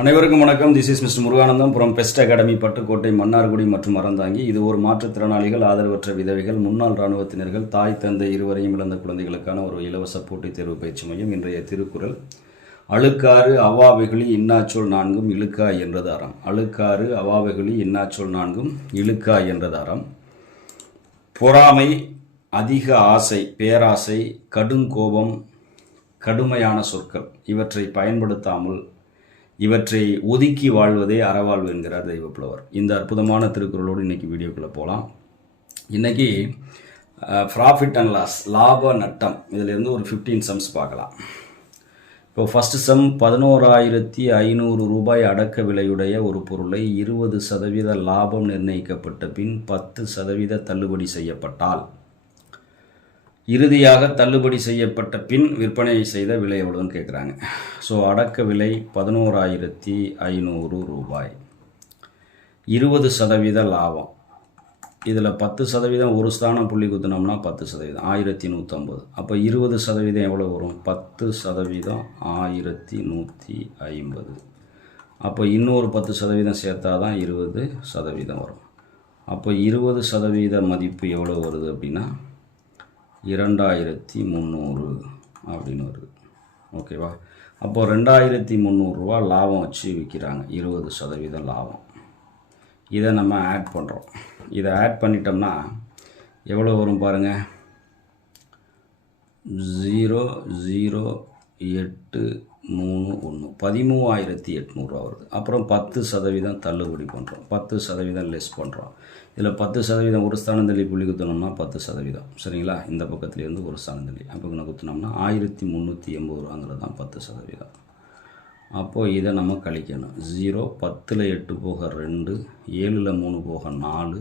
அனைவருக்கும் வணக்கம். This is mister Muruganandam from best academy, Pattukkottai, Mannargudi மற்றும் அறந்தாங்கி. இது ஒரு மாற்றுத்திறனாளிகள், ஆதரவற்ற விதவைகள், முன்னாள் இராணுவத்தினர்கள், தாய் தந்தை இருவரையும் இழந்த குழந்தைகளுக்கான ஒரு இலவச போட்டித் தேர்வு பயிற்சி மையம். இன்றைய திருக்குறள்: அழுக்காறு அவாவெகுளி இன்னாச்சொல் நான்கும் இழுக்காய் என்றது அறம். அழுக்காறு அவாவெகுளி இன்னாச்சொல் நான்கும் இழுக்காய் என்றது அறம். பொறாமை, அதிக ஆசை, பேராசை, கடுங்கோபம், கடுமையான சொற்கள் இவற்றை பயன்படுத்தாமல் இவற்றை ஒதுக்கி வாழ்வதே அறவாழ்வு என்கிறார் தெய்வப்புலவர். இந்த அற்புதமான திருக்குறளோடு இன்றைக்கி வீடியோக்குள்ளே போகலாம். இன்றைக்கி ப்ராஃபிட் அண்ட் லாஸ், லாப நட்டம், இதிலிருந்து ஒரு 15 சம்ஸ் பார்க்கலாம். இப்போ ஃபஸ்ட்டு சம், 11,500 ரூபாய் அடக்க விலையுடைய ஒரு பொருளை 20% லாபம் நிர்ணயிக்கப்பட்ட பின் 10% தள்ளுபடி செய்யப்பட்டால், இறுதியாக தள்ளுபடி செய்யப்பட்ட பின் விற்பனை செய்த விலை எவ்வளோன்னு கேட்குறாங்க. ஸோ அடக்க விலை 11,500 ரூபாய், 20% லாபம். இதில் 10% ஒரு ஸ்தானம் புள்ளி குத்தினோம்னா 10%, 1150. அப்போ 20% எவ்வளோ வரும்? 10% 1150. அப்போ இன்னொரு 10% சேர்த்தா தான் 20% வரும். அப்போ 20% மதிப்பு எவ்வளோ வருது அப்படின்னா 2,300 அப்படின்னு வருது. ஓகேவா? அப்போது 2,300 ரூபா லாபம் வச்சு விற்கிறாங்க, 20% லாபம். இதை நம்ம ஆட் பண்ணுறோம். இதை ஆட் பண்ணிட்டோம்னா எவ்வளோ வரும் பாருங்கள், 0,0831, 13,800 வருது. அப்புறம் 10% தள்ளுபடி பண்ணுறோம், 10% லெஸ் பண்ணுறோம். இதில் 10% ஒரு ஸ்தானம் தள்ளி புள்ளி குத்தினோம்னா 10%, சரிங்களா? இந்த பக்கத்துலேருந்து ஒரு ஸ்தானம் தள்ளி அப்போ குத்தினோம்னா 1,380 ரூபாங்கிறது தான் 10%. அப்போது இதை நம்ம கழிக்கணும். 0, 10ல் 8 போக 2, 7ல் 3 போக 4,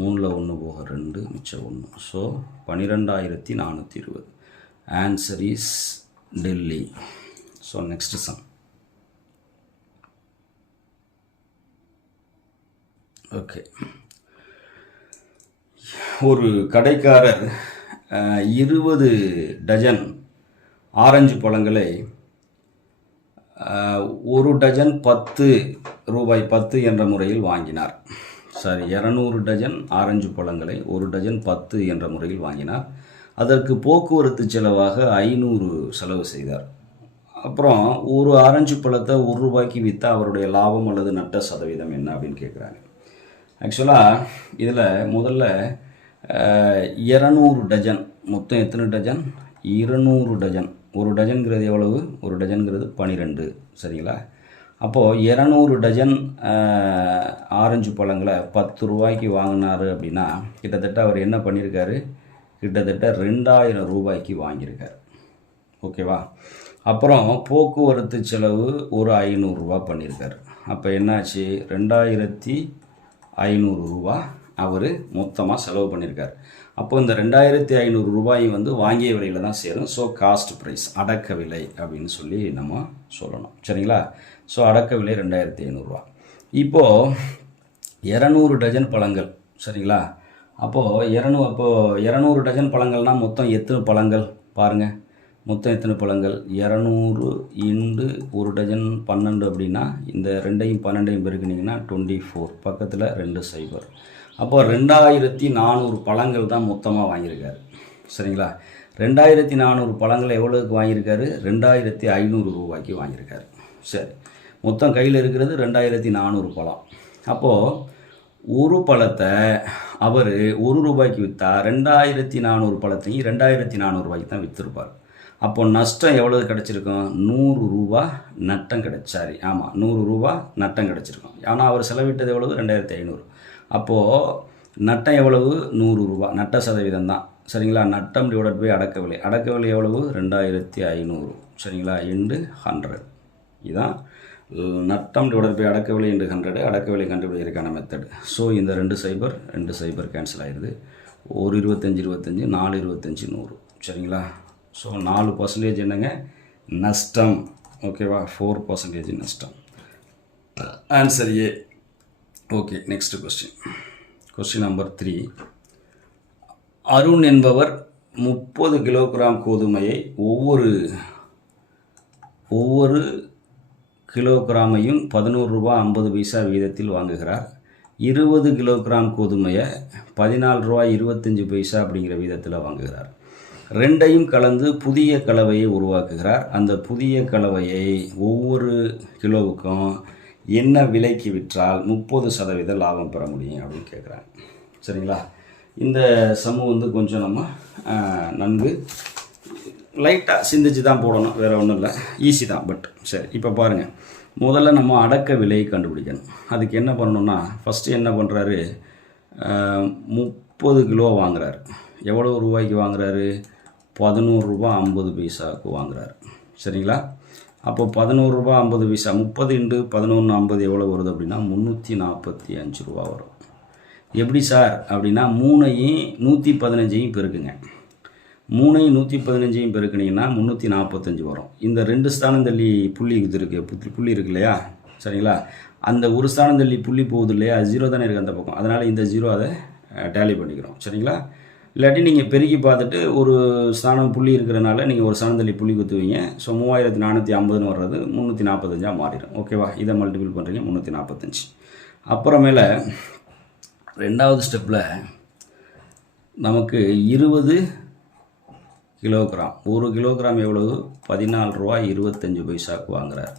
3ல் 1 போக 2, மிச்சம் 1. So 12,420. Answer is Delhi. So next sum. Okay, ஒரு கடைக்காரர் 20 டஜன் ஆரஞ்சு பழங்களை ஒரு டஜன் 10 ரூபாய் 10 என்ற முறையில் வாங்கினார். 200 டஜன் ஆரஞ்சு பழங்களை ஒரு டஜன் 10 என்ற முறையில் வாங்கினார். அதற்கு போக்குவரத்து செலவாக 500 செலவு செய்தார். அப்புறம் ஒரு ஆரஞ்சு பழத்தை 1 ரூபாய்க்கு விற்றா அவருடைய லாபம் அல்லது நட்ட சதவீதம் என்ன அப்படின்னு கேட்குறாங்க. ஆக்சுவலாக இதில் முதல்ல 200 டஜன், மொத்தம் எத்தனை டஜன்? 200 டஜன். ஒரு டஜன்கிறது எவ்வளவு? ஒரு டஜன்கிறது 12, சரிங்களா? அப்போது 200 டஜன் ஆரஞ்சு பழங்களை 10 ரூபாய்க்கு வாங்கினார் அப்படின்னா கிட்டத்தட்ட அவர் என்ன பண்ணியிருக்காரு? கிட்டத்தட்ட 2,000 ரூபாய்க்கு வாங்கியிருக்கார். ஓகேவா? அப்புறம் போக்குவரத்து செலவு ஒரு 500 ரூபா பண்ணியிருக்கார். அப்போ என்னாச்சு? 2,500 ரூபா அவர் மொத்தமாக செலவு பண்ணியிருக்கார். அப்போ இந்த 2,500 ரூபாய் வாங்கிய விலையில் தான் சேரும். ஸோ காஸ்ட் ப்ரைஸ், அடக்க விலை அப்படின்னு சொல்லி நம்ம சொல்லணும், சரிங்களா? ஸோ அடக்க விலை 2,500 ரூபா. இப்போது 200 டஜன் பழங்கள், சரிங்களா? அப்போது 200 டஜன் பழங்கள்னால் மொத்தம் எத்தனை பழங்கள் பாருங்கள்? மொத்தம் எத்தனை பழங்கள்? 200 இன்டு ஒரு டஜன் 12 அப்படின்னா இந்த 2ஐயும் 12ஐயும் பெருக்கினீங்கன்னா 24, பக்கத்தில் 2 0. அப்போ 2,400 பழங்கள் தான் மொத்தமாக வாங்கியிருக்காரு, சரிங்களா? 2,400 பழங்கள் எவ்வளோக்கு வாங்கியிருக்காரு? 2,500 ரூபாய்க்கு வாங்கியிருக்காரு. சரி, மொத்தம் கையில் இருக்கிறது 2,400 பழம். அப்போது ஒரு பழத்தை அவர் 1 ரூபாய்க்கு விற்றா 2,400 பழத்தையும் 2,400 ரூபாய்க்கு தான் விற்றுருப்பார். அப்போ நஷ்டம் எவ்வளோ கிடச்சிருக்கும்? 100 ரூபா நட்டம் கிடைச்சாரி. ஆமாம், 100 ரூபா நட்டம் கிடச்சிருக்கும். ஆனால் அவர் செலவிட்டது எவ்வளவு? 2,500. அப்போது நட்டம் எவ்வளவு? 100 ரூபா. நட்ட சதவீதம் தான், சரிங்களா? நட்டம் டிவைடட் பை அடக்க விலை. அடக்க விலை எவ்வளவு? 2,500, சரிங்களா? இன்டு 100. இதுதான் நட்டம் டிவைடட் பை அடக்க விலை இன்டு 100, அடக்க விலை கண்டுபிடிக்கிறதுக்கான மெத்தட். ஸோ இந்த 2 0 கேன்சல் ஆயிடுது. ஒரு 25 25, 4 25 100, சரிங்களா? ஸோ 4% என்னங்க? நஷ்டம். ஓகேவா? 4% நஷ்டம். Answer A. Okay, next question. Question number 3. Arun என்பவர் 30 கிலோகிராம் கோதுமையை ஒவ்வொரு கிலோகிராமையும் 11 ரூபா 50 பைசா வீதத்தில் வாங்குகிறார். 20 கிலோகிராம் கோதுமையை 14 ரூபா 25 பைசா அப்படிங்கிற வீதத்தில் வாங்குகிறார். ரெண்டையும் கலந்து புதிய கலவையை உருவாக்குகிறார். அந்த புதிய கலவையை ஒவ்வொரு கிலோவுக்கும் என்ன விலைக்கு விற்றால் 30% லாபம் பெற முடியும் அப்படின்னு கேட்குறாங்க. சரிங்களா? இந்த சமூகம் வந்து கொஞ்சம் நம்ம நன்கு லைட்டாக சிந்திச்சு தான் போடணும், வேறு ஒன்றும் இல்லை, ஈஸி தான். பட் சரி, இப்போ பாருங்கள், முதல்ல நம்ம அடக்க விலையை கண்டுபிடிக்கணும். அதுக்கு என்ன பண்ணணும்னா, ஃபஸ்ட்டு என்ன பண்ணுறாரு, 30 கிலோ வாங்குறாரு. எவ்வளோ ரூபாய்க்கு வாங்குறாரு? 11 ரூபா 50 பைசாவுக்கு வாங்குறாரு. சரிங்களா? அப்போ 11 ரூபா 50 பைசா 30 × 11 50 எவ்வளோ வருது அப்படின்னா 345 ரூபா வரும். எப்படி சார் அப்படின்னா 3ஐயும் 115ஐயும் பெருக்குங்க. 3ஐயும் 115ஐயும் பெருக்குனீங்கன்னா 345 வரும். இந்த 2 ஸ்தானம் தள்ளி புள்ளி இது இருக்குது, புள்ளி இருக்கு இல்லையா? சரிங்களா? அந்த ஒரு ஸ்தானம் தள்ளி புள்ளி போகுது இல்லையா? 0 தானே இருக்குது அந்த பக்கம். அதனால் இந்த 0 அதை டேலி பண்ணிக்கிறோம். சரிங்களா? இல்லாட்டி நீங்கள் பெருக்கி பார்த்துட்டு ஒரு ஸ்தானம் புள்ளி இருக்கிறனால நீங்கள் ஒரு ஸ்தானம் தள்ளி புள்ளி குத்துவீங்க. ஸோ 3450 வர்றது 345 மாறிடும். ஓகேவா? இதை மல்டிபிள் பண்ணுறீங்க 345. அப்புறமேல ரெண்டாவது ஸ்டெப்பில் நமக்கு 20 கிலோகிராம், 1 கிலோகிராம் எவ்வளவு? 14 ரூபா 25 பைசாவுக்கு வாங்குறார்.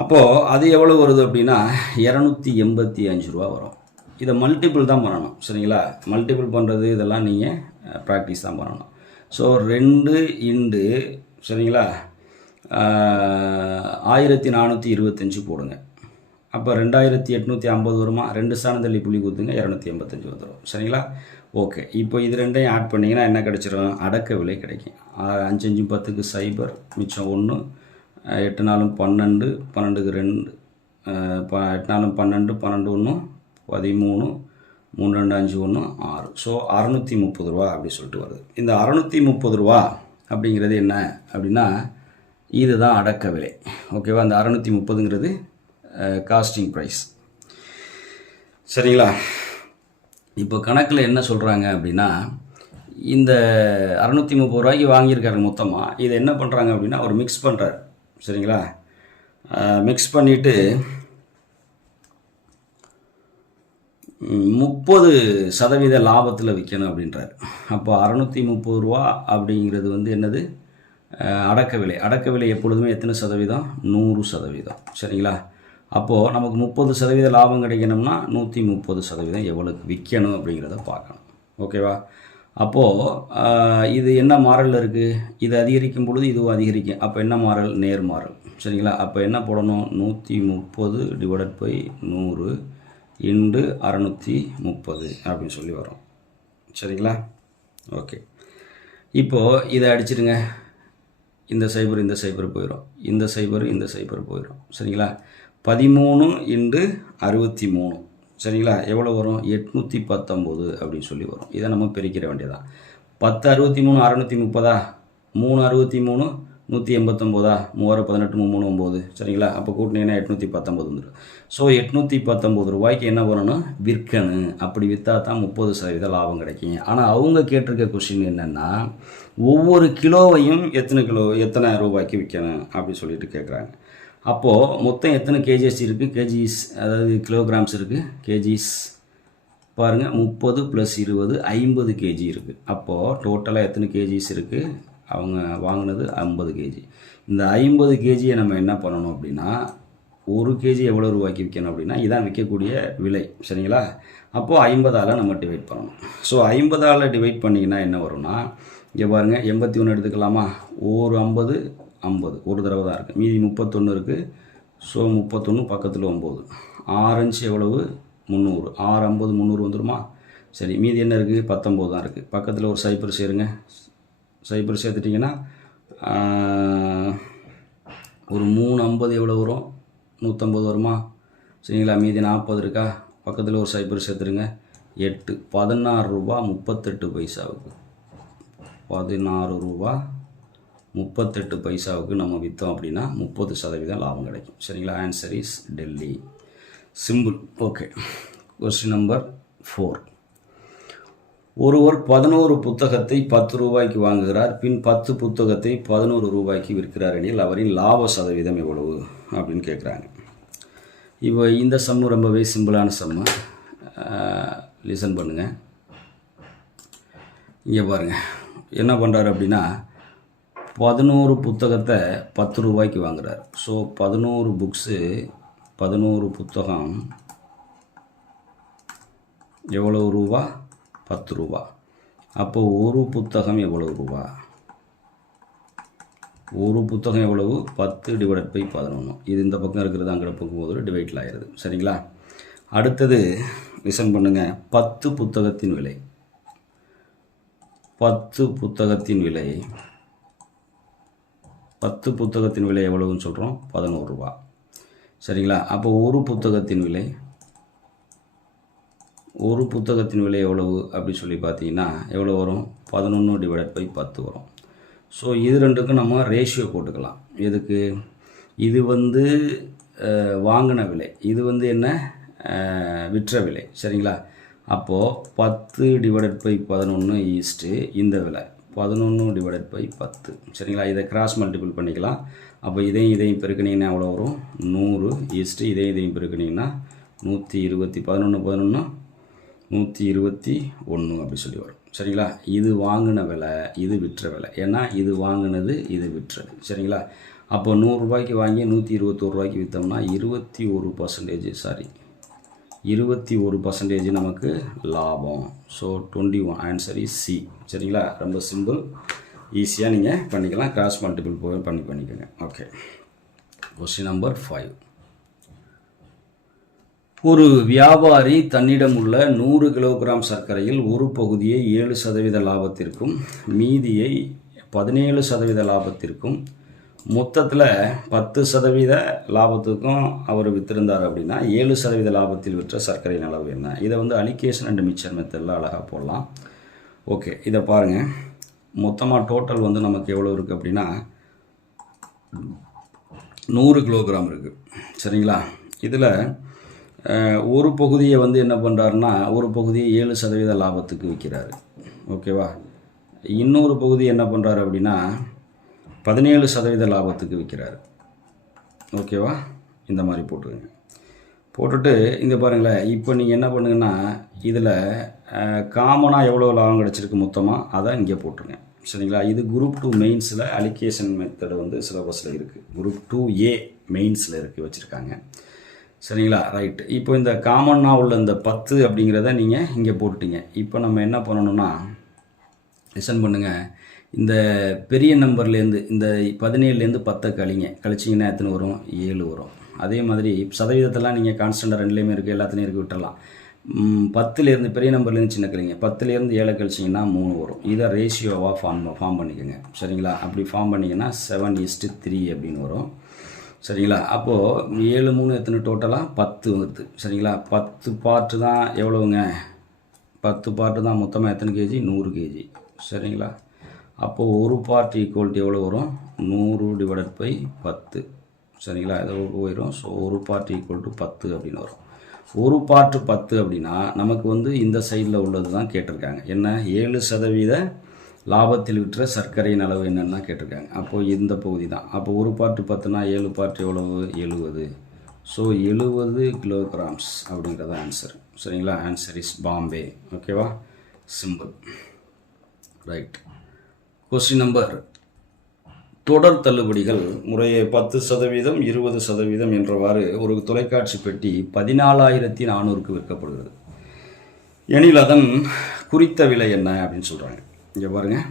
அப்போது அது எவ்வளோ வருது அப்படின்னா 285 ரூபா வரும். இதை மல்டிபிள் தான் பண்ணணும். சரிங்களா? மல்டிபிள் பண்ணுறது இதெல்லாம் நீங்கள் ப்ராக்டிஸ் தான் பண்ணணும். ஸோ 2 இண்டு சரிங்களா 1425 போடுங்க. அப்போ 2850 வருமா? 2 ஸ்தானம் தள்ளி புள்ளி குத்துங்க, 285 வந்துடும். சரிங்களா? ஓகே. இப்போ இது ரெண்டையும் ஆட் பண்ணிங்கன்னா என்ன கிடைச்சிரும்? அடக்க விலை கிடைக்கும். 5 5 10க்கு 0, மிச்சம் 1, 8 4 12, 12க்கு 2, 8 4 12, 12 1 13, 3 2 5 1 6. ஸோ 630 ரூபா அப்படி சொல்லிட்டு வருது. இந்த 630 ரூபா அப்படிங்கிறது என்ன அப்படின்னா இதுதான் அடக்க விலை. ஓகேவா? அந்த 630ங்கிறது காஸ்டிங் ப்ரைஸ். சரிங்களா? இப்போ கணக்கில் என்ன சொல்கிறாங்க அப்படின்னா இந்த 630 ரூபாய்க்கு வாங்கியிருக்காரு மொத்தமாக. இதை என்ன பண்ணுறாங்க அப்படின்னா அவர் மிக்ஸ் பண்ணுறாரு. சரிங்களா? மிக்ஸ் பண்ணிவிட்டு 30% லாபத்தில் விற்கணும் அப்படின்றார். அப்போ 630 ரூபா அப்படிங்கிறது வந்து என்னது? அடக்க விலை. அடக்க விலை எப்பொழுதுமே எத்தனை சதவீதம்? 100%. சரிங்களா? அப்போது நமக்கு 30% லாபம் கிடைக்கணும்னா 130% எவ்வளோக்கு விற்கணும் அப்படிங்கிறத பார்க்கணும். ஓகேவா? அப்போது இது என்ன மாறல் இருக்குது? இது அதிகரிக்கும் பொழுது இதுவும் அதிகரிக்கும். அப்போ என்ன மாறல்? நேர் மாறல். சரிங்களா? அப்போ என்ன போடணும்? 130 / 100 × 630 அப்படின்னு சொல்லி வரும். சரிங்களா? ஓகே. இப்போது இதை அடிச்சிடுங்க. இந்த 0 இந்த 0 போயிடும், இந்த 0 இந்த 0 போயிடும். சரிங்களா? 13 × 63 சரிங்களா? எவ்வளோ வரும்? 819 அப்படின்னு சொல்லி வரும். இதை நம்ம பிரிக்கிற வேண்டியதான். 10 63 630, 3 63 189, 3 18 3 9. சரிங்களா? அப்போ கூட்டினீங்கன்னா 819 வந்துடும். ஸோ 819 ரூபாய்க்கு என்ன பண்ணணும்? விற்கணும். அப்படி விற்றா தான் 30% லாபம் கிடைக்கும். ஆனால் அவங்க கேட்டிருக்க கொஸ்டின் என்னென்னா ஒவ்வொரு கிலோவையும் எத்தனை ரூபாய்க்கு விற்கணும் அப்படி சொல்லிட்டு கேட்குறாங்க. அப்போது மொத்தம் எத்தனை கேஜிஸ் இருக்குது? கேஜிஸ் அதாவது கிலோகிராம்ஸ் இருக்குது. கேஜிஸ் பாருங்கள், 30 + 20 50 கேஜி இருக்குது. அப்போது டோட்டலாக எத்தனை கேஜிஸ் இருக்குது? அவங்க வாங்கினது 50 கேஜி. இந்த 50 கேஜியை நம்ம என்ன பண்ணணும் அப்படின்னா 1 கேஜி எவ்வளோ ரூபாய்க்கு விற்கணும் அப்படின்னா இதான் விற்கக்கூடிய விலை. சரிங்களா? அப்போது 50ஆல் நம்ம டிவைட் பண்ணணும். ஸோ 50ஆல் டிவைட் பண்ணிங்கன்னா என்ன வரும்னா இங்கே பாருங்கள் 81 எடுத்துக்கலாமா? ஒரு 50 50 ஒரு தடவை தான் இருக்குது, மீதி 31 இருக்குது. ஸோ 31 பக்கத்தில் 9, 6 எவ்வளவு? 300. 6 50 300 வந்துடுமா? சரி, மீதி என்ன இருக்குது? 19 தான் இருக்குது. பக்கத்தில் ஒரு 0 சேருங்க. 0 சேர்த்துட்டிங்கன்னா ஒரு 350 எவ்வளோ வரும்? 150 வருமா? சரிங்களா? மீதி 40 இருக்கா? பக்கத்தில் ஒரு 0 சேர்த்துருங்க. 8 16 ரூபா 38 பைசாவுக்கு 16 ரூபா 38 பைசாவுக்கு நம்ம விற்றோம் அப்படின்னா 30% லாபம் கிடைக்கும். சரிங்களா? Answer is Delhi. Simple. Okay. Question number 4. ஒருவர் 11 புத்தகத்தை 10 ரூபாய்க்கு வாங்குகிறார், பின் 10 புத்தகத்தை 11 ரூபாய்க்கு விற்கிறார் எனில் அவரின் லாப சதவீதம் எவ்வளவு அப்படின்னு கேட்குறாங்க. இப்போ இந்த சம்மு ரொம்பவே சிம்பிளான சம்மு, லிசன் பண்ணுங்கள். இங்கே பாருங்கள் என்ன பண்ணுறாரு அப்படின்னா 11 புத்தகத்தை 10 ரூபாய்க்கு வாங்குறார். ஸோ 11 புக்ஸு 11 புத்தகம் எவ்வளவு ரூபா? 10 ரூபா. அப்போ ஒரு புத்தகம் எவ்வளவு ரூபா? ஒரு புத்தகம் எவ்வளவு? 10 டிவைடட் பை 11. இது இந்த பக்கம் இருக்கிறது அங்கே பக்கம் போது டிவைட்டில் ஆயிடுது. சரிங்களா? அடுத்தது லிசன் பண்ணுங்கள். 10 புத்தகத்தின் விலை 10 புத்தகத்தின் விலை 10 புத்தகத்தின் விலை எவ்வளவுன்னு சொல்கிறோம்? 11 ரூபா. சரிங்களா? அப்போ ஒரு புத்தகத்தின் விலை எவ்வளவு அப்படி சொல்லி பார்த்தீங்கன்னா எவ்வளோ வரும்? 11 டிவைடட் பை 10 வரும். ஸோ இது ரெண்டுக்கும் நம்ம ரேஷியோ போட்டுக்கலாம். எதுக்கு? இது வந்து வாங்கின விலை, இது வந்து என்ன? விற்ற விலை. சரிங்களா? அப்போது 10 டிவைடட் பை 11 ஈஸ்ட்டு இந்த விலை 11 டிவைடட் பை 10. சரிங்களா? இதை கிராஸ் மல்டிபிள் பண்ணிக்கலாம். அப்போ இதையும் பெருக்கினீங்கன்னா எவ்வளோ வரும்? 100 ஈஸ்ட்டு இதையும் பெருக்கினீங்கன்னா 120 121 அப்படி சொல்லி வரும். சரிங்களா? இது வாங்கின விலை, இது விற்ற விலை. ஏன்னா இது வாங்கினது, இது விற்றது. சரிங்களா? அப்போ 100 ரூபாய்க்கு வாங்கி 121 ரூபாய்க்கு விற்றோம்னா 21% நமக்கு லாபம். So 21 answer is C. சரிங்களா? ரொம்ப சிம்பிள், ஈஸியாக நீங்கள் பண்ணிக்கலாம். கிராஸ் மல்டிபிள் போய் பண்ணிக்கோங்க. Okay, question number 5. ஒரு வியாபாரி தன்னிடம் உள்ள 100 கிலோகிராம் சர்க்கரையில் ஒரு பகுதியை 7% லாபத்திற்கும் மீதியை 17% லாபத்திற்கும் மொத்தத்தில் 10% லாபத்துக்கும் அவர் விற்றிருந்தார் அப்படின்னா 7% லாபத்தில் விற்ற சர்க்கரையின் அளவு என்ன? இதை வந்து அலிகேஷன் அண்ட் மிக்சர் மெத்தடில் அழகாக போடலாம். ஓகே, இதை பாருங்கள். மொத்தமாக டோட்டல் வந்து நமக்கு எவ்வளோ இருக்குது அப்படின்னா 100 கிலோகிராம் இருக்குது. சரிங்களா? இதில் ஒரு பகுதியை வந்து என்ன பண்ணுறாருன்னா ஒரு பகுதியை 7% லாபத்துக்கு விற்கிறாரு. ஓகேவா? இன்னொரு பகுதி என்ன பண்ணுறாரு அப்படின்னா 17% லாபத்துக்கு விற்கிறாரு. ஓகேவா? இந்த மாதிரி போட்டுருங்க. போட்டுட்டு இங்கே பாருங்களேன். இப்போ நீங்கள் என்ன பண்ணுங்கன்னா இதில் காமனாக எவ்வளோ லாபம் கிடச்சிருக்கு மொத்தமாக அதை இங்கே போட்டுருங்க. சரிங்களா? இது குரூப் 2 மெயின்ஸில் அலிகேஷன் மெத்தட் வந்து சிலபஸில் இருக்குது. குரூப் 2A மெயின்ஸில் இருக்குது, வச்சுருக்காங்க. சரிங்களா? ரைட். இப்போ இந்த காமனாக உள்ள இந்த 10 அப்படிங்கிறத நீங்கள் இங்கே போட்டுட்டீங்க. இப்போ நம்ம என்ன பண்ணணும்னா லிசன் பண்ணுங்கள். இந்த பெரிய நம்பர்லேருந்து இந்த 17லேருந்து 10 கழிச்சிங்கன்னா எத்தனை வரும்? 7 வரும். அதே மாதிரி சதவீதத்தெல்லாம் நீங்கள் கான்ஸ்டண்ட்டாக ரெண்டுலேயுமே இருக்குது, எல்லாத்துலேயும் இருக்குது, விட்டுடலாம். 10லேருந்து பெரிய நம்பர்லேருந்து சின்ன கழிங்க. 10லேருந்து 7 கழிச்சிங்கன்னா 3 வரும். இதை ரேஷியோவாக ஃபார்ம் பண்ணிக்கோங்க. சரிங்களா? அப்படி ஃபார்ம் பண்ணிங்கன்னா 7:3 அப்படின்னு வரும். சரிங்களா? அப்போது 7 3 எத்தனை? டோட்டலாக 10 வந்துடுது. சரிங்களா? 10 பார்ட்டு தான் எவ்வளோங்க? 10 பார்ட்டு தான் மொத்தமாக எத்தனை கேஜி? 100 கேஜி. சரிங்களா? அப்போது ஒரு பார்ட் ஈக்குவல்ட்டு எவ்வளோ வரும்? 100 டிவைடட் பை 10. சரிங்களா? இதை போயிடும். ஸோ ஒரு பார்ட் ஈக்குவல் டு 10 அப்படின்னு வரும். ஒரு பார்ட்டு 10 அப்படின்னா நமக்கு வந்து இந்த சைடில் உள்ளது தான் கேட்டிருக்காங்க. என்ன? 7% லாபத்தில் விற்ற சர்க்கரையின் அளவு என்னென்னா கேட்டிருக்காங்க. அப்போது இந்த பகுதி தான். அப்போ ஒரு பார்ட்டு 10னா 7 பார்ட் எவ்வளவு? 70. ஸோ 70 கிலோகிராம்ஸ் அப்படிங்கிறது ஆன்சர். சரிங்களா? Answer is Bombay. ஓகேவா? சிம்பிள். ரைட். Question number. தொடர் தள்ளுபடிகள் முறையே 10%, 20% என்றவாறு ஒரு தொலைக்காட்சி பெட்டி 14,400க்கு விற்கப்படுகிறது எனில் அதன் குறித்த விலை என்ன அப்படின்னு சொல்கிறாங்க. இங்கே பாருங்கள்,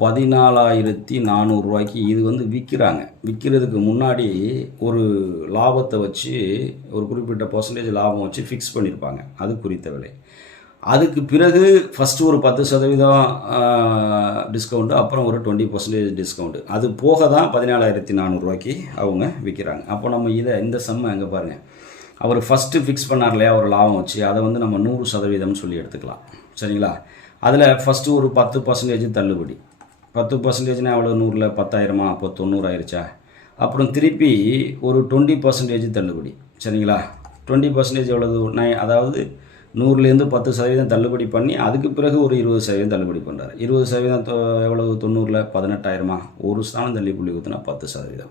14,400 ரூபாய்க்கு இது வந்து விற்கிறாங்க. விற்கிறதுக்கு முன்னாடி ஒரு லாபத்தை வச்சு ஒரு குறிப்பிட்ட பர்சன்டேஜ் லாபம் வச்சு ஃபிக்ஸ் பண்ணியிருப்பாங்க. அது குறித்த விலை. அதுக்கு பிறகு ஃபஸ்ட்டு ஒரு 10% டிஸ்கவுண்ட்டு, அப்புறம் ஒரு 20% டிஸ்கவுண்ட்டு. அது போக தான் 14,400 ரூபாய்க்கு அவங்க விற்கிறாங்க. அப்போ நம்ம இந்த சம்மை அங்கே பாருங்கள். அவர் ஃபஸ்ட்டு ஃபிக்ஸ் பண்ணார் இல்லையா ஒரு லாபம் வச்சு, அதை வந்து நம்ம 100% சொல்லி எடுத்துக்கலாம். சரிங்களா? அதில் ஃபஸ்ட்டு ஒரு 10% தள்ளுபடி. 10%னா எவ்வளோ? 100ல் 10,000, அப்போ 90 ஆயிடுச்சா? அப்புறம் திருப்பி ஒரு 20% தள்ளுபடி. சரிங்களா? 20% எவ்வளவு? அதாவது 100லேருந்து 10% தள்ளுபடி பண்ணி அதுக்கு பிறகு ஒரு 20% தள்ளுபடி பண்ணுறாரு. 20% எவ்வளவு 90ல் 18,000மா? ஒரு ஸ்தானம் தள்ளி புள்ளி குத்துனா 10%.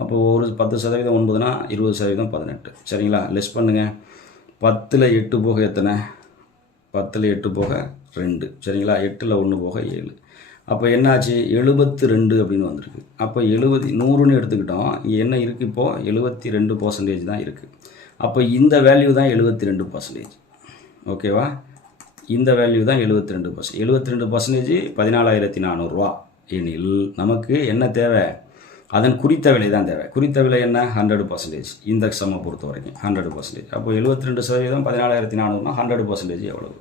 அப்போ ஒரு 10% 9னா 20% 18. சரிங்களா? லெஸ் பண்ணுங்கள். 10ல் 8 போக எத்தனை? 10ல் 8 போக 2. சரிங்களா? 8ல் 1 போக 7. அப்போ என்னாச்சு? 72 அப்படின்னு வந்திருக்கு. அப்போ 100ன்னு எடுத்துக்கிட்டோம். இங்கே என்ன இருக்குது? இப்போது 72% தான் இருக்குது. அப்போ இந்த வேல்யூ தான் 72%. ஓகேவா? இந்த வேல்யூ தான் 72%. 72% 14,400 எனில் நமக்கு என்ன தேவை? அதன் குறித்த விலை தான் தேவை. குறித்த விலை என்ன? 100%. இந்த சம்மை பொறுத்த வரைக்கும் 100%. அப்போ 72% 14,400னா 100% எவ்வளவு?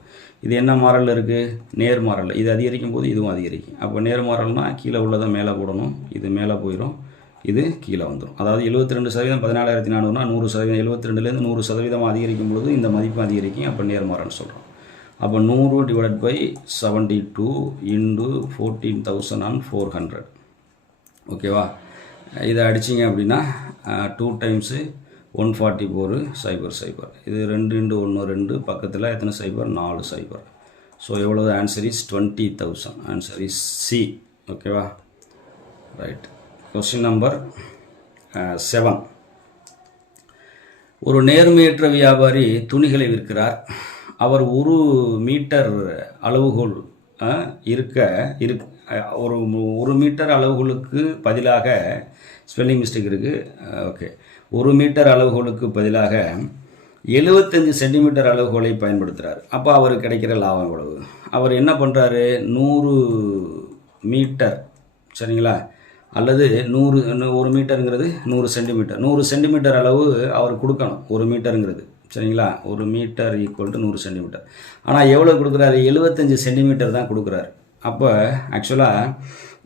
இது என்ன மாறல் இருக்குது? நேர் மாறல். இது அதிகரிக்கும் போது இதுவும் அதிகரிக்கும். அப்போ நேர் மாறல்னா கீழே உள்ளதை மேலே போடணும். இது மேலே போயிடும், இது கீழே வந்துடும். அதாவது 72% 14,400னா 100%. 72லேருந்து 100% அதிகரிக்கும் பொழுது இந்த மதிப்பு அதிகரிக்கும். அப்போ நேர்மாறல்னு சொல்கிறோம். அப்போ 100 / 72 × 14,400. ஓகேவா? இதை அடிச்சிங்க அப்படின்னா 2 டைம்ஸு 144 0 0. இது 2 × 1 2. பக்கத்தில் எத்தனை 0? 4 0. ஸோ எவ்வளவு? Answer is 20,000. Answer is C. ஓகேவா? ரைட். Question number 7. ஒரு நேர்மையற்ற வியாபாரி துணிகளை விற்கிறார். அவர் 1 மீட்டர் அளவுகோல் ஒரு 1 மீட்டர் அளவுகளுக்கு பதிலாக ஸ்பெல்லிங் மிஸ்டேக் இருக்குது. ஓகே. 1 மீட்டர் அளவுகோலுக்கு பதிலாக 75 சென்டிமீட்டர் அளவுகோலை பயன்படுத்துகிறார். அப்போ அவருக்கு கிடைக்கிற லாபம் எவ்வளவு? அவர் என்ன பண்ணுறாரு? 100 மீட்டர், சரிங்களா, அல்லது 1 மீட்டருங்கிறது 100 சென்டிமீட்டர். 100 சென்டிமீட்டர் அளவு அவர் கொடுக்கணும். 1 மீட்டருங்கிறது, சரிங்களா? 1 மீட்டர் = 100 சென்டிமீட்டர். ஆனால் எவ்வளோ கொடுக்குறாரு? 75 சென்டிமீட்டர் தான் கொடுக்குறாரு. அப்போ ஆக்சுவலாக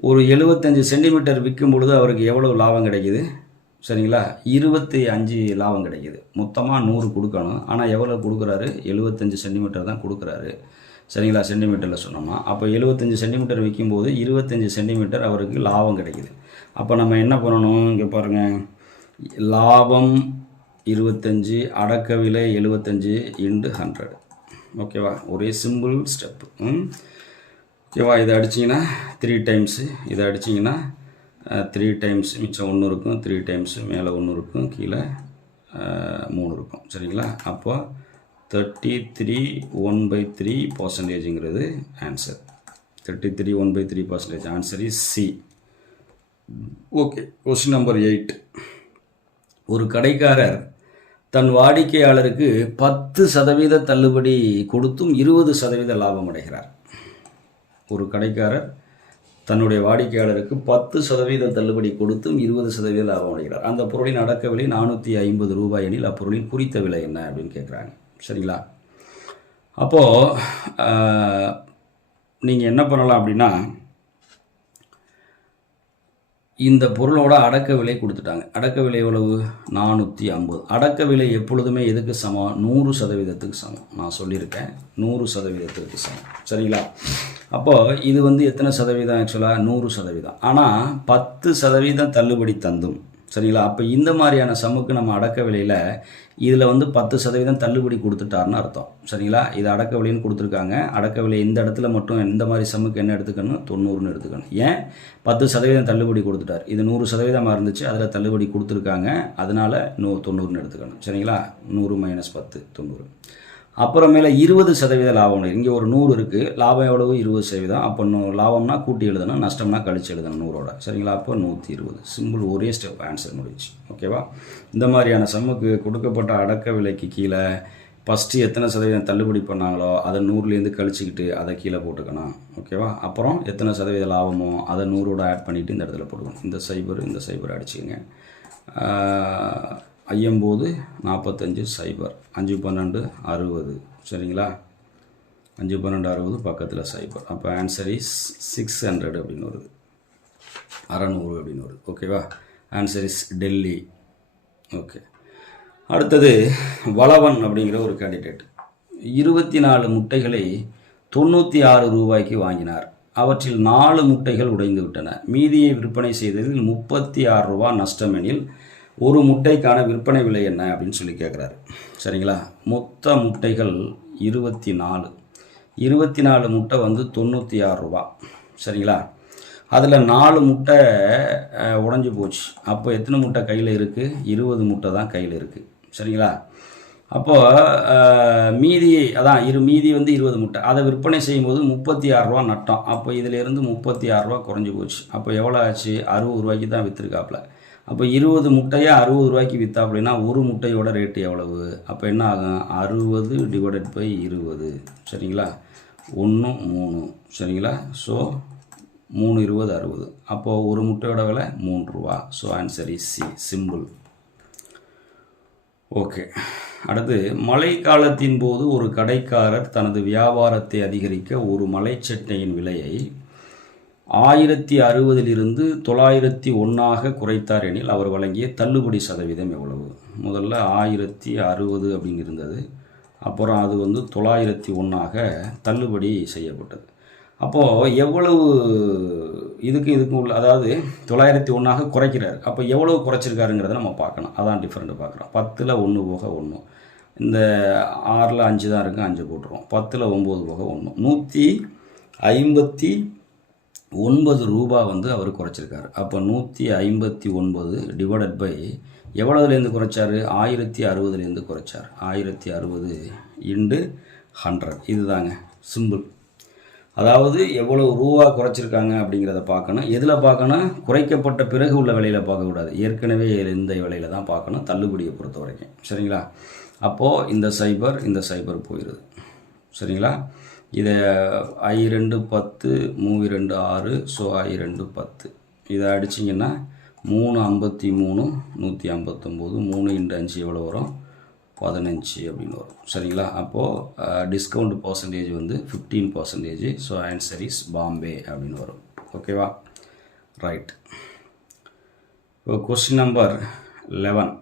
ஒரு 75 சென்டிமீட்டர் விற்கும் பொழுது அவருக்கு எவ்வளோ லாபம் கிடைக்கிது? சரிங்களா? 25 லாபம் கிடைக்கிது. மொத்தமாக 100 கொடுக்கணும். ஆனால் எவ்வளோ கொடுக்குறாரு? 75 சென்டிமீட்டர் தான் கொடுக்குறாரு. சரிங்களா? சென்டிமீட்டரில் சொன்னோம்னா அப்போ 75 சென்டிமீட்டர் விற்கும்போது 25 சென்டிமீட்டர் அவருக்கு லாபம் கிடைக்கிது. அப்போ நம்ம என்ன பண்ணணும்? இங்கே பாருங்கள், லாபம் 25, அடக்க விலை 75 × 100. ஓகேவா? ஒரே சிம்பிள் ஸ்டெப்பு. ஓகேவா? இதை அடிச்சிங்கன்னா 3 டைம்ஸு, இதை அடிச்சிங்கன்னா 3 டைம்ஸ், மிச்சம் 1 இருக்கும். 3 டைம்ஸு மேலே 1 இருக்கும், கீழே 3 இருக்கும். சரிங்களா? அப்போ 33 1/3%ங்கிறது answer. 33 1/3%. Answer is C. Okay. Question number 8. ஒரு கடைக்காரர் தன் வாடிக்கையாளருக்கு 10% தள்ளுபடி கொடுத்தும் 20% லாபம் அடைகிறார். ஒரு கடைக்காரர் தன்னுடைய வாடிக்கையாளருக்கு 10% தள்ளுபடி கொடுத்தும் 20% லாபம் அடைகிறார். அந்த பொருளின் அடக்க விலை 450 ரூபாய் எனில் அப்பொருளின் குறித்த விலை என்ன அப்படின்னு கேட்குறாங்க. சரிங்களா? அப்போது நீங்கள் என்ன பண்ணலாம் அப்படின்னா, இந்த பொருளோட அடக்க விலை கொடுத்துட்டாங்க. அடக்க விலை எவ்வளவு? 450. அடக்க விலை எப்பொழுதுமே எதுக்கு சமம்? 100%க்கு சமம். நான் சொல்லியிருக்கேன், 100%க்கு சமம். சரிங்களா? அப்போது இது எத்தனை சதவீதம்? ஆக்சுவலாக 100%. ஆனால் 10% தள்ளுபடி தந்தும். சரிங்களா? அப்போ இந்த மாதிரியான சம்முக்கு நம்ம அடக்க விலையில் இதில் 10% தள்ளுபடி கொடுத்துட்டாருன்னு அர்த்தம். சரிங்களா? இது அடக்க விலைன்னு கொடுத்துருக்காங்க. அடக்க விலை இந்த இடத்துல மட்டும் இந்த மாதிரி சம்முக்கு என்ன எடுத்துக்கணும்? 90ன்னு எடுத்துக்கணும். ஏன்? 10% தள்ளுபடி கொடுத்துட்டார். இது 100% இருந்துச்சு, அதில் தள்ளுபடி கொடுத்துருக்காங்க, அதனால் 90ன்னு எடுத்துக்கணும். சரிங்களா? 100 - 10 90. அப்புறமேல 20% லாபம். இங்கே ஒரு 100 இருக்குது, லாபம் எவ்வளவு? 20%. அப்போ லாபம்னா கூட்டி எழுதணும், நஷ்டம்னா கழிச்சு எழுதணும் 100ஓட. சரிங்களா? அப்போ 120. சிம்பிள், ஒரே ஸ்டெப், ஆன்சர் முடிச்சு. ஓகேவா? இந்த மாதிரியான சம்முக்கு கொடுக்கப்பட்ட அடக்க விலைக்கு கீழே ஃபஸ்ட்டு எத்தனை சதவீதம் தள்ளுபடி பண்ணாங்களோ அதை 100லேருந்து கழிச்சிக்கிட்டு அதை கீழே போட்டுக்கணும். ஓகேவா? அப்புறம் எத்தனை சதவீத லாபமோ அதை 100ஓட ஆட் பண்ணிவிட்டு இந்த இடத்துல போட்டுக்கணும். இந்த 0 அடிச்சுங்க. 59 45 0 5 12 60. சரிங்களா? 5 12 60, பக்கத்தில் 0. அப்போ ஆன்சர் இஸ் 600 அப்படின்னு வருது, 600 அப்படின்னு வருது. ஓகேவா? Answer is Delhi. ஓகே. அடுத்தது வளவன் அப்படிங்கிற ஒரு கேண்டிடேட் 24 முட்டைகளை 96 ரூபாய்க்கு வாங்கினார். அவற்றில் 4 முட்டைகள் உடைந்து விட்டன. மீதியை விற்பனை செய்ததில் 36 ரூபா நஷ்டம் எனில் ஒரு முட்டைக்கான விற்பனை விலை என்ன அப்படின்னு சொல்லி கேட்குறாரு. சரிங்களா? மொத்த முட்டைகள் 24 முட்டை வந்து 96 ரூபா. சரிங்களா? அதில் 4 முட்டை உடஞ்சி போச்சு. அப்போ எத்தனை முட்டை கையில் இருக்குது? 20 முட்டை தான் கையில் இருக்குது. சரிங்களா? அப்போது மீதி வந்து 20 முட்டை. அதை விற்பனை செய்யும்போது 36 ரூபா நட்டம். அப்போ இதிலேருந்து 36 ரூபா குறைஞ்சி போச்சு. அப்போ எவ்வளோ ஆச்சு? 60 ரூபாய்க்கு தான் விற்றுருக்காப்புல. அப்போ 20 முட்டையை 60 ரூபாய்க்கு விற்றாப்புலனா ஒரு முட்டையோட ரேட்டு எவ்வளவு? அப்போ என்ன ஆகும்? 60 டிவைடட் பை 20. சரிங்களா? 1 3. சரிங்களா? ஸோ 3 20 60. அப்போது ஒரு முட்டையோட விலை 3 ரூபா. So answer is C, simple. Okay. அடுத்து, மழை காலத்தின் போது ஒரு கடைக்காரர் தனது வியாபாரத்தை அதிகரிக்க ஒரு மலைச்சட்டையின் விலையை 1060 901 குறைத்தார் எனில் அவர் வழங்கிய தள்ளுபடி சதவீதம் எவ்வளவு? முதல்ல 1060 அப்படின்னு இருந்தது. அப்புறம் அது வந்து 901 தள்ளுபடி செய்யப்பட்டது. அப்போது எவ்வளவு இதுக்கு உள்ள, அதாவது 901 குறைக்கிறார். அப்போ எவ்வளவு குறைச்சிருக்காருங்கிறத நம்ம பார்க்கணும். அதான் டிஃப்ரெண்ட்டு பார்க்குறோம். 10ல் 1 போக 1. இந்த 6ல் 5 தான் இருக்குது, 5 போட்டுருவோம். 10ல் 9 போக 1. 159 ரூபா வந்து அவர் குறைச்சிருக்காரு. அப்போ 159 divided by எவ்வளவுலேருந்து card? 1060 card. 1060 into 100. இதுதாங்க சிம்பிள். அதாவது எவ்வளவு ரூபா குறைச்சிருக்காங்க அப்படிங்கிறத பார்க்கணும். எதில் பார்க்கணும்? குறைக்கப்பட்ட பிறகு உள்ள விலையில் பார்க்கக்கூடாது. ஏற்கனவே இந்த விலையில் தான் பார்க்கணும், தள்ளுபடியை பொறுத்த வரைக்கும். சரிங்களா? அப்போது இந்த சைபர் போயிடுது. சரிங்களா? இதை I2 10 3 2 6. So I2 10. இதை அடிச்சிங்கன்னா 353 159. 3 × 5 எவ்வளோ வரும்? 15 அப்படின்னு வரும். சரிங்களா? அப்போது டிஸ்கவுண்ட் பர்சன்டேஜ் வந்து 15%. ஸோ ஆன்சர் இஸ் பாம்பே அப்படின்னு வரும். ஓகேவா? ரைட். இப்போ கொஸ்டின் நம்பர் 11.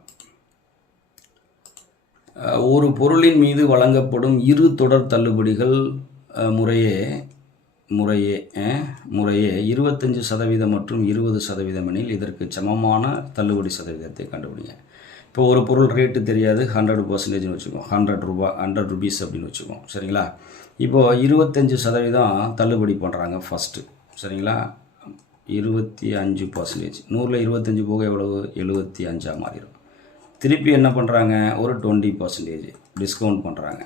ஒரு பொருளின் மீது வழங்கப்படும் இரு தொடர் தள்ளுபடிகள் முறையே 25% மற்றும் 20% எனில் இதற்கு சமமான தள்ளுபடி சதவீதத்தை கண்டுபிடிங்க. இப்போ ஒரு பொருள் ரேட்டு தெரியாது, 100%ன்னு வச்சுக்கோம். 100 ரூபீஸ் அப்படின்னு வச்சுக்கோம். சரிங்களா? இப்போது 25% தள்ளுபடி பண்ணுறாங்க ஃபஸ்ட்டு. சரிங்களா? 25%. 100ல் 25 போக எவ்வளவு? 75 மாறிடும். திருப்பி என்ன பண்ணுறாங்க? ஒரு 20% டிஸ்கவுண்ட் பண்ணுறாங்க.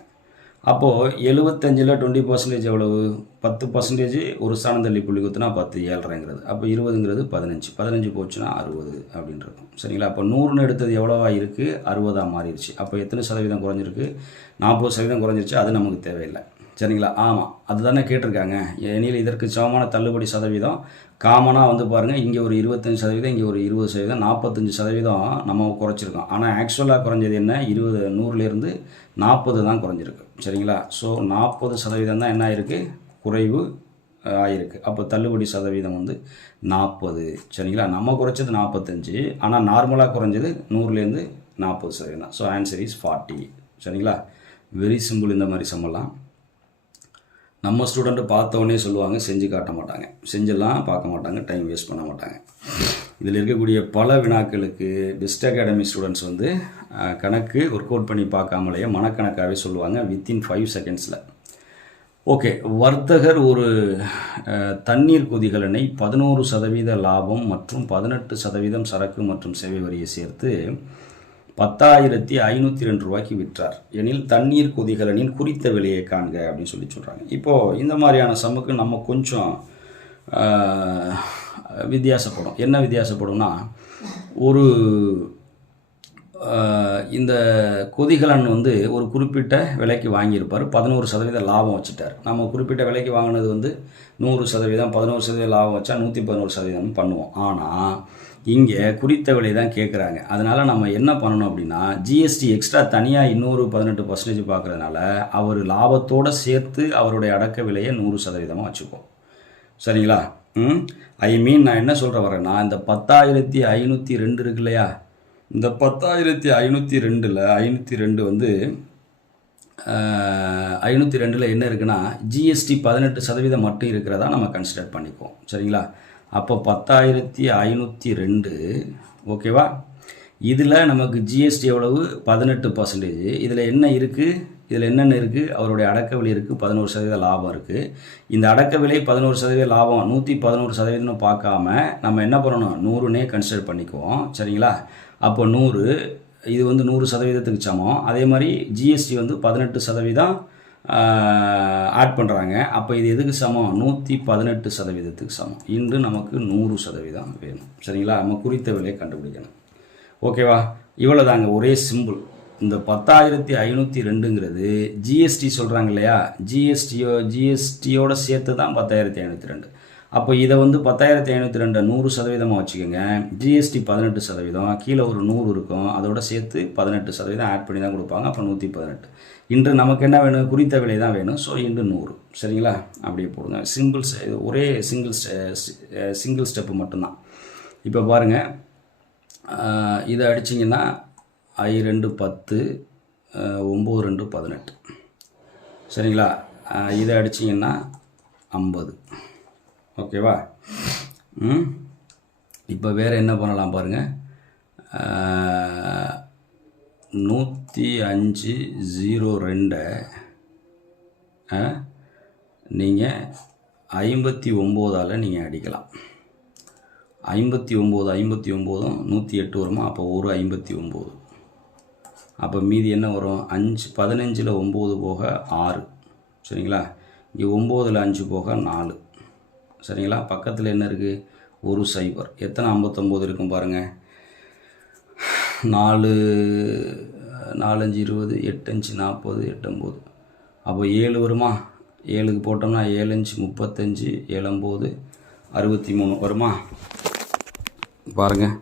அப்போது 75ல் 20% எவ்வளவு? 10%. ஒரு ஸ்தானம் தள்ளி புள்ளி குத்துனா 10, 7.5. அப்போ 20ங்கிறது 15 போச்சுன்னா 60 அப்படின்னு இருக்கும். சரிங்களா? அப்போ 100ன்னு எடுத்தது எவ்வளோவா இருக்குது? 60 மாறிடுச்சு. அப்போ எத்தனை சதவீதம் குறைஞ்சிருக்கு? 40% குறைஞ்சிருச்சு. அது நமக்கு தேவையில்லை. சரிங்களா? ஆமாம், அதுதானே கேட்டிருக்காங்க. எனில் இதற்கு சமமான தள்ளுபடி சதவீதம் காமனாக வந்து பாருங்கள், இங்கே ஒரு 25%, இங்கே ஒரு 20%, 45% நம்ம குறைச்சிருக்கோம். ஆனால் ஆக்சுவலாக குறைஞ்சது என்ன? 100லேருந்து 40 தான் குறைஞ்சிருக்கு. சரிங்களா? ஸோ 40% தான் என்ன ஆயிருக்கு? குறைவு ஆயிருக்கு. அப்போ தள்ளுபடி சதவீதம் வந்து 40. சரிங்களா? நம்ம குறைச்சது 45, ஆனால் நார்மலாக குறைஞ்சது 100லேருந்து 40% தான். So answer is 40. சரிங்களா? Very simple. இந்த மாதிரி சம்பளம் நம்ம ஸ்டூடெண்ட்டு பார்த்தவொடனே சொல்லுவாங்க, செஞ்சு காட்ட மாட்டாங்க. செஞ்செல்லாம் பார்க்க மாட்டாங்க, டைம் வேஸ்ட் பண்ண மாட்டாங்க. இதில் இருக்கக்கூடிய பல வினாக்களுக்கு பெஸ்ட் அகாடமி ஸ்டூடெண்ட்ஸ் வந்து கணக்கு ஒர்க் அவுட் பண்ணி பார்க்காமலேயே மனக்கணக்காகவே சொல்லுவாங்க வித்தின் 5 செகண்ட்ஸில். ஓகே. வர்த்தகர் ஒரு தண்ணீர் கொதிகலனை 11% லாபம் மற்றும் 18% சரக்கு மற்றும் சேவை வரியை சேர்த்து 10,502 ரூபாய்க்கு விற்றார் எனில் தண்ணீர் கொதிகலனின் குறித்த விலையை காண்க அப்படின்னு சொல்கிறாங்க. இப்போது இந்த மாதிரியான சம்முக்கு நம்ம கொஞ்சம் வித்தியாசப்படும். என்ன வித்தியாசப்படும்னா, ஒரு இந்த கொதிகலன் வந்து ஒரு குறிப்பிட்ட விலைக்கு வாங்கியிருப்பார், 11% லாபம் வச்சுட்டார். நம்ம குறிப்பிட்ட விலைக்கு வாங்கினது வந்து 100%, 11% லாபம் வச்சா 111% பண்ணுவோம். ஆனால் இங்கே குறித்த விலை தான் கேட்குறாங்க. அதனால் நம்ம என்ன பண்ணணும் அப்படின்னா, ஜிஎஸ்டி எக்ஸ்ட்ரா தனியாக இன்னொரு 18% பார்க்குறதுனால அவர் லாபத்தோடு சேர்த்து அவருடைய அடக்க விலையை 100% வச்சுப்போம். சரிங்களா? நான் என்ன சொல்கிற வரேன்னா, இந்த 10,502 இருக்கு இல்லையா, இந்த 10,502ல் 502 வந்து 502ல் என்ன இருக்குன்னா, ஜிஎஸ்டி 18% மட்டும் இருக்கிறதா நம்ம கன்சிடர் பண்ணிப்போம். சரிங்களா? அப்போ 10,502. ஓகேவா? இதில் நமக்கு ஜிஎஸ்டி எவ்வளவு? 18%. இதில் என்ன இருக்குது? இதில் என்னென்ன இருக்குது, அவருடைய அடக்க விலை இருக்குது, 11% லாபம் இருக்குது. இந்த அடக்க விலை 11% லாபம் 111% பார்க்காம நம்ம என்ன பண்ணணும், 100னே கன்சிடர் பண்ணிக்குவோம். சரிங்களா? அப்போ 100 இது வந்து 100% சமம். அதே மாதிரி ஜிஎஸ்டி வந்து 18% ஆட் பண்ணுறாங்க. அப்போ இது எதுக்கு சமம், 118% சமம். இன்று நமக்கு 100% வேணும். சரிங்களா? நம்ம குறித்த விலையை கண்டுபிடிக்கணும். ஓகேவா? இவ்வளோ தாங்க, ஒரே சிம்பிள். இந்த 10,502ங்கிறது ஜிஎஸ்டி சொல்கிறாங்க இல்லையா, ஜிஎஸ்டியோட சேர்த்து தான் 10,502. அப்போ இதை வந்து 10,502 100% வச்சுக்கோங்க. ஜிஎஸ்டி 18%, கீழே ஒரு 100 இருக்கும், அதோட சேர்த்து 18% ஆட் பண்ணி தான் கொடுப்பாங்க. அப்போ 118. இன்று நமக்கு என்ன வேணும், குறித்த விலை தான் வேணும். ஸோ இன்று 100. சரிங்களா? அப்படியே போடுங்க. ஒரே சிங்கிள் ஸ்டெப்பு மட்டும்தான். இப்போ பாருங்கள், இதை அடிச்சிங்கன்னா I2 10, 9 2 18. சரிங்களா? இதை அடிச்சிங்கன்னா 50. ஓகேவா? இப்போ வேறு என்ன பண்ணலாம் பாருங்கள். 105.02 நீங்கள் 59ஆல் நீங்கள் அடிக்கலாம். 59 108 வருமா? அப்போ ஒரு 59. அப்போ மீதி என்ன வரும், 15ல் 9 போக 6. சரிங்களா? இங்கே 9ல் 5 போக 4. சரிங்களா? பக்கத்தில் என்ன இருக்குது, ஒரு 0. எத்தனை 59 இருக்கும் பாருங்கள். 4 5 20, 8 5 40, 8 9. அப்போ 7 வருமா? 7க்கு போட்டோம்னா 7 5 35, 7 9 63 வருமா? பாருங்கள்.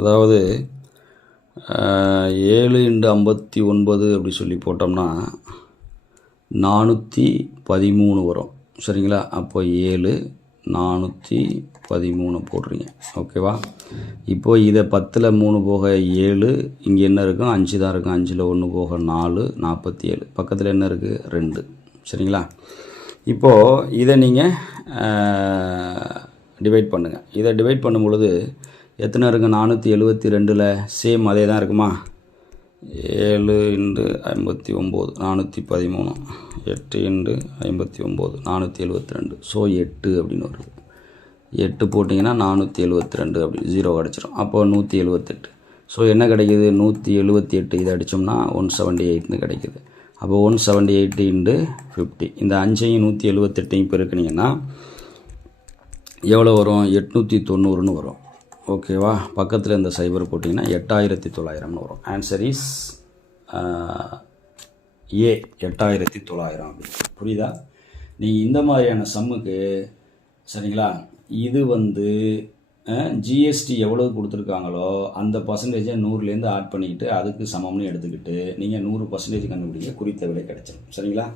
அதாவது 7 × 59 அப்படி சொல்லி போட்டோம்னா 413 வரும். சரிங்களா? அப்போ 7 413 போடுறீங்க. ஓகேவா? இப்போது இதை 10ல் 3 போக 7, இங்கே என்ன இருக்கும், 5 தான் இருக்கும். 5ல் 1 போக 4, 47. பக்கத்தில் என்ன இருக்குது, 2. சரிங்களா? இப்போது இதை நீங்கள் டிவைட் பண்ணுங்கள். இதை டிவைட் பண்ணும் பொழுது எத்தனை இருக்குது, 472ல் சேம் அதே தான் இருக்குமா? 7 × 59 413, 8 × 59 472. ஸோ 8 அப்படின்னு வருது. 8 போட்டிங்கன்னா 472 அப்படி 0 கிடச்சிரும். அப்போது 178. ஸோ என்ன கிடைக்கிது, 178. இதை அடித்தோம்னா 178ன்னு கிடைக்கிது. அப்போ 178 × 50. இந்த 5ஐயும் 178ஐயும் பெருக்குனீங்கன்னா எவ்வளோ வரும், 890ன்னு வரும். ஓகேவா? பக்கத்தில் இந்த சைபர் போட்டிங்கன்னா 8900ன்னு வரும். ஆன்சர் இஸ் ஏ, 8900 அப்படி. புரியுதா? நீங்கள் இந்த மாதிரியான சம்முக்கு, சரிங்களா, இது வந்து ஜிஎஸ்டி எவ்வளோ கொடுத்துருக்காங்களோ அந்த பர்சன்டேஜை 100லேருந்து ஆட் பண்ணிக்கிட்டு அதுக்கு சமம்னு எடுத்துக்கிட்டு நீங்கள் 100% கண்டுபிடிக்க குறித்த விலை கிடைச்சிடும். சரிங்களா?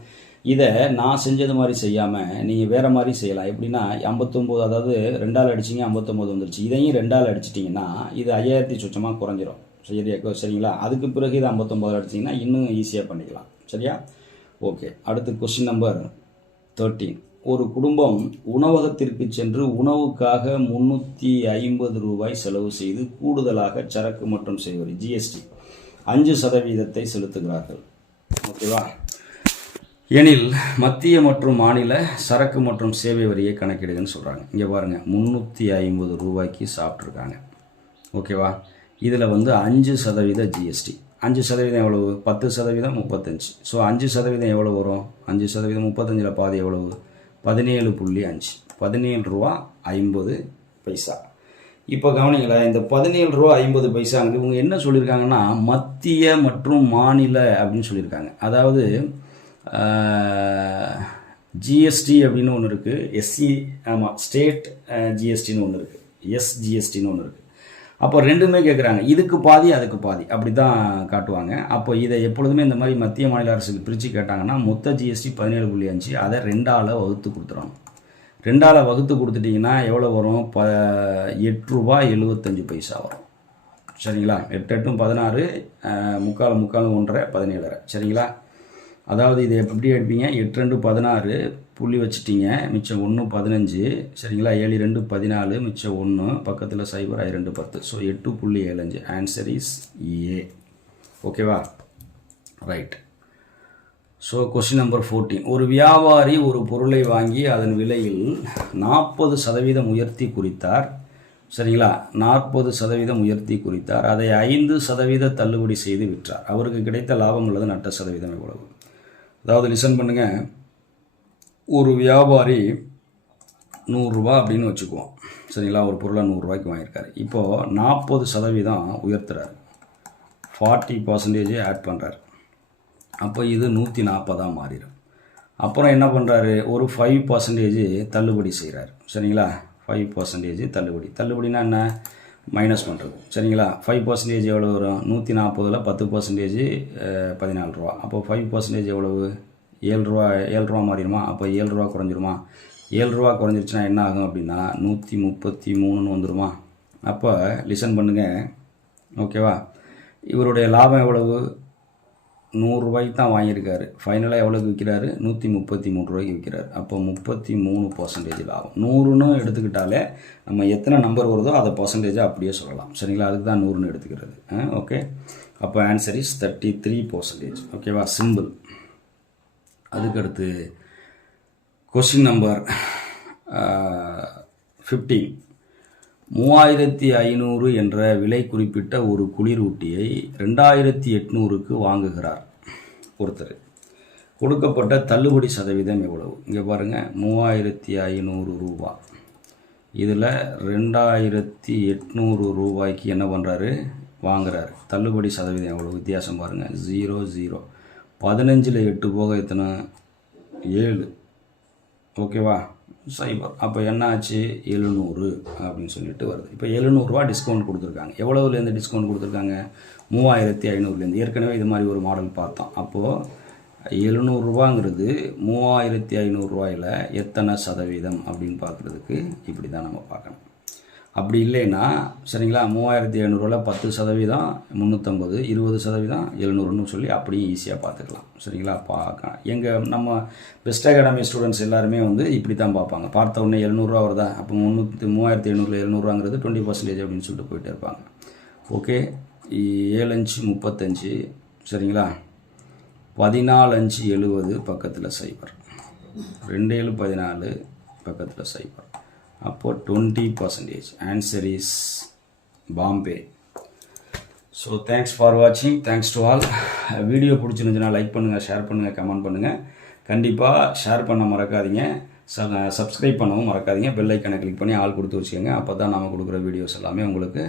இதை நான் செஞ்சது மாதிரி செய்யாமல் நீங்கள் வேறு மாதிரி செய்யலாம். எப்படின்னா 59, அதாவது 2ஆல் அடிச்சிங்க 59 வந்துருச்சு. இதையும் 2ஆல் அடிச்சிட்டிங்கன்னா இது 5000 சொச்சமாக குறைஞ்சிரும். சரிங்களா? அதுக்கு பிறகு இது 59 அடிச்சிங்கன்னா இன்னும் ஈஸியாக பண்ணிக்கலாம். சரியா? ஓகே. அடுத்து கொஸ்டின் நம்பர் 13. ஒரு குடும்பம் உணவகத்திற்கு சென்று உணவுக்காக 350 ரூபாய் செலவு செய்து கூடுதலாக சரக்கு மற்றும் சேவை ஜிஎஸ்டி 5% செலுத்துகிறார்கள். ஓகேவா? எனில் மத்திய மற்றும் மாநில சரக்கு மற்றும் சேவை வரியை கணக்கிடுங்கன்னு சொல்கிறாங்க. இங்கே பாருங்கள், 350 ரூபாய்க்கு சாப்பிட்ருக்காங்க. ஓகேவா? இதில் வந்து 5% ஜிஎஸ்டி. 5% எவ்வளவு, 10% 35. ஸோ 5% எவ்வளோ வரும், 5% 35ல் பாதி எவ்வளவு, 17.5. 17 ரூபா 50 பைசா. இப்போ கவனிங்களேன், இந்த 17 ரூபா 50 பைசாங்க இவங்க என்ன சொல்லியிருக்காங்கன்னா மத்திய மற்றும் மாநில அப்படின்னு சொல்லியிருக்காங்க. அதாவது ஜிஎஸ்டி அப்படின்னு ஒன்று இருக்குது, எஸ்சி, ஆமாம், ஸ்டேட் ஜிஎஸ்டின்னு ஒன்று இருக்குது, எஸ்ஜிஎஸ்டின்னு ஒன்று இருக்குது. அப்போ ரெண்டுமே கேட்குறாங்க, இதுக்கு பாதி அதுக்கு பாதி அப்படி தான் காட்டுவாங்க. அப்போ இதை எப்பொழுதுமே இந்த மாதிரி மத்திய மாநில அரசுக்கு பிரித்து கேட்டாங்கன்னா மொத்த ஜிஎஸ்டி 17.5, அதை 2ஆல் வகுத்து கொடுத்துடணும். 2ஆல் வகுத்து கொடுத்துட்டிங்கன்னா எவ்வளோ வரும், 8 ரூபா 75 பைசா வரும். சரிங்களா? 8 8 16, 3/4 1/2 17. சரிங்களா? அதாவது இதை எப்படி எடுப்பீங்க, 8 2 16 புள்ளி வச்சுட்டீங்க, மிச்சம் 1 15 சரிங்களா, 7 2 14 மிச்சம் 1 பக்கத்தில் 0 I 2 10. So 8.75. Answer is a. ஓகேவா, ரைட். So question number 14. ஒரு வியாபாரி ஒரு பொருளை வாங்கி அதன் விலையில் 40% உயர்த்தி குறித்தார். சரிங்களா, 40% உயர்த்தி குறித்தார். அதை 5% தள்ளுபடி செய்து விற்றார். அவருக்கு கிடைத்த லாபம் உள்ளது நட்ட சதவீதம் எவ்வளவு? அதாவது லிசன் பண்ணுங்கள். ஒரு வியாபாரி 100 ரூபா அப்படின்னு வச்சுக்குவோம். சரிங்களா, ஒரு பொருளை 100 ரூபாய்க்கு வாங்கியிருக்காரு. இப்போது 40% உயர்த்துறாரு, 40% ஆட் பண்ணுறாரு. அப்போ இது 140 மாறிடும். அப்புறம் என்ன பண்ணுறாரு, ஒரு 5% தள்ளுபடி செய்கிறார். சரிங்களா, 5% தள்ளுபடி. தள்ளுபடினா என்ன, மைனஸ் பண்ணுறது. சரிங்களா, 5% எவ்வளோ வரும், 140ல் 10% 14 ரூபா. அப்போ 5% எவ்வளவு, 7 ரூபா மாறிடுமா. அப்போ 7 ரூபா குறைஞ்சிருமா. 7 ரூபா குறைஞ்சிருச்சுன்னா என்ன ஆகும் அப்படின்னா 133ன்னு வந்துடுமா. அப்போ லிசன் பண்ணுங்கள். ஓகேவா, இவருடைய லாபம் எவ்வளவு, 100 ரூபாய்க்கு தான் வாங்கியிருக்காரு. ஃபைனலாக எவ்வளோக்கு விற்கிறாரு, 133 ரூபாய்க்கு விற்கிறாரு. அப்போ 33% லாபம். 100ன்னு எடுத்துக்கிட்டாலே நம்ம எத்தனை நம்பர் வருதோ அதை பர்சன்டேஜாக அப்படியே சொல்லலாம். சரிங்களா, அதுக்கு தான் 100ன்னு எடுத்துக்கிறது. ஓகே, அப்போ ஆன்சர் இஸ் 33%. ஓகேவா, சிம்பிள். அதுக்கடுத்து கொஸ்டின் நம்பர் 15. 3500 என்ற விலை குறிப்பிட்ட ஒரு குளிரூட்டியை 2800க்கு வாங்குகிறார் ஒருத்தர். கொடுக்கப்பட்ட தள்ளுபடி சதவீதம் எவ்வளவு? இங்கே பாருங்கள், 3500 ரூபா. இதில் 2800 ரூபாய்க்கு என்ன பண்ணுறாரு, வாங்குறாரு. தள்ளுபடி சதவீதம் எவ்வளோ? வித்தியாசம் பாருங்கள், 0 0. 15ல் 8 போக எத்தனை, 7. ஓகேவா, 0. அப்போ என்ன ஆச்சு, 700 அப்படின்னு சொல்லிட்டு வருது. இப்போ 700 ரூபா டிஸ்கவுண்ட் கொடுத்துருக்காங்க. எவ்வளவுலேருந்து டிஸ்கவுண்ட் கொடுத்துருக்காங்க, 3500லேருந்து. ஏற்கனவே இது மாதிரி ஒரு மாடல் பார்த்தோம். அப்போது 700 ரூபாங்கிறது 3500 ரூபாயில் எத்தனை சதவீதம் அப்படின்னு பார்க்குறதுக்கு இப்படி தான் நம்ம பார்க்கணும். அப்படி இல்லைன்னா சரிங்களா, 3700 ரூபாயில் 10% 350, 20% 700ன்னு சொல்லி அப்படியும் ஈஸியாக பார்த்துக்கலாம். சரிங்களா, பார்க்கலாம். நம்ம பெஸ்ட் அகாடமி ஸ்டூடெண்ட்ஸ் எல்லாருமே வந்து இப்படி தான் பார்ப்பாங்க. பார்த்த உடனே 700 ரூபா வருதா, அப்போ 3700ல் 700 20% அப்படின்னு சொல்லிட்டு போயிட்டே இருப்பாங்க. ஓகே, 7 5 35. சரிங்களா, 14 5 70 பக்கத்தில் 0, 2 7 14 பக்கத்தில் 0. அப்போது 20%. Answer is Bombay. So thanks for வாட்சிங். Thanks to all. வீடியோ பிடிச்சிருந்துச்சுன்னா லைக் பண்ணுங்கள், ஷேர் பண்ணுங்கள், கமெண்ட் பண்ணுங்கள். கண்டிப்பாக ஷேர் பண்ண மறக்காதீங்க. சப்ஸ்கிரைப் பண்ணவும் மறக்காதீங்க. பெல் ஐக்கனை கிளிக் பண்ணி ஆள் கொடுத்து வச்சுக்கோங்க. அப்போ தான் நம்ம கொடுக்குற வீடியோஸ் எல்லாமே உங்களுக்கு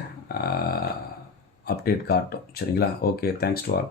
அப்டேட் காட்டும். சரிங்களா, ஓகே, தேங்க்ஸ் டு ஆல்.